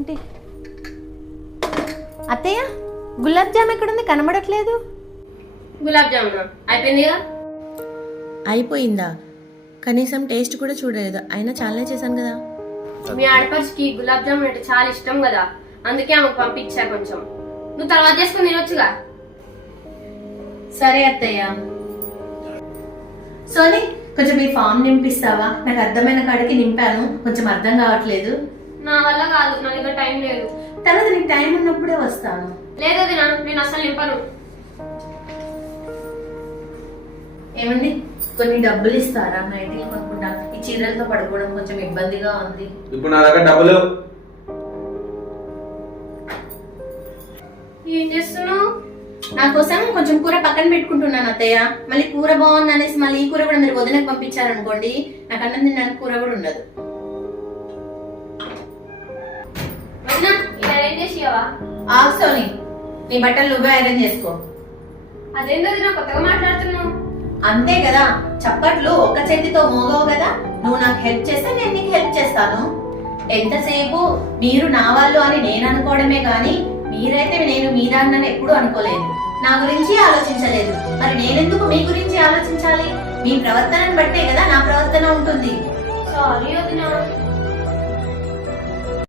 ఏంటి? అత్తయ్య, గులాబ్ జామ్ ఎక్కడుంది? కనబడట్లేదు. గులాబ్ జామున్ అయిపోయిందిగా. అయిపోయిందా? కనీసం టేస్ట్ కూడా చూడలేదు. అయినా చాలానే చేశాను కదా. మీ ఆడపడుచుకి గులాబ్ జామున్ అంటే చాలా ఇష్టం కదా, అందుకే ఆమెకు పంపించా. కొంచెం నువ్వు తర్వాత చేసుకుని తినొచ్చుగా. సరే అత్తయ్య. సోనీ, కొంచెం ఈ ఫామ్ నింపిస్తావా? నాకు అర్థమైన కాడికి నింపాను, కొంచెం అర్థం కావట్లేదు. నా వల్ల కాదు, నా దగ్గర టైం లేదు. తర్వాత నీకు టైం ఉన్నప్పుడే వస్తాను. లేదు వదినా, నేను అసలు నింపను. ఏమండి, కొన్ని డబ్బులు ఇస్తారా? నైటీలు కొనుక్కుంటా. ఈ చీరలతో పడుకోవడం కొంచెం ఇబ్బందిగా ఉంది. ఇప్పుడు నా దగ్గర డబ్బులు. ఏం చేస్తున్నావు? నా కోసం కొంచెం కూర పక్కన పెట్టుకుంటున్నాను అత్తయ్య. మళ్ళీ కూర బాగుంది అనేసి మళ్ళీ ఈ కూర కూడా మీరు వదినకు పంపించారనుకోండి, నాకు అన్నం తినడానికి కూర కూడా ఉండదు. వదినా, ఇలా అరేంజ్ చేసివా? ఆగు సోని, నీ బట్టలు నువ్వే ఐరన్ చేసుకో. అదేందో వదినా కొత్తగా మాట్లాడుతున్నావు. అంతే కదా, చప్పట్లు ఒక్క చేతితో మోగవు కదా. నువ్వు నాకు హెల్ప్ చేస్తే నేను నీకు హెల్ప్ చేస్తాను. ఎంతసేపు మీరు నా వాళ్ళు అని నేను అనుకోవడమే గాని మీరైతే నేను మీ దాన్నని ఎప్పుడు అనుకోలేదు. నా గురించి ఆలోచించలేదు. మరి నేనెందుకు మీ గురించి ఆలోచించాలి? మీ ప్రవర్తనను బట్టే కదా నా ప్రవర్తన ఉంటుంది. సారీ వదినా.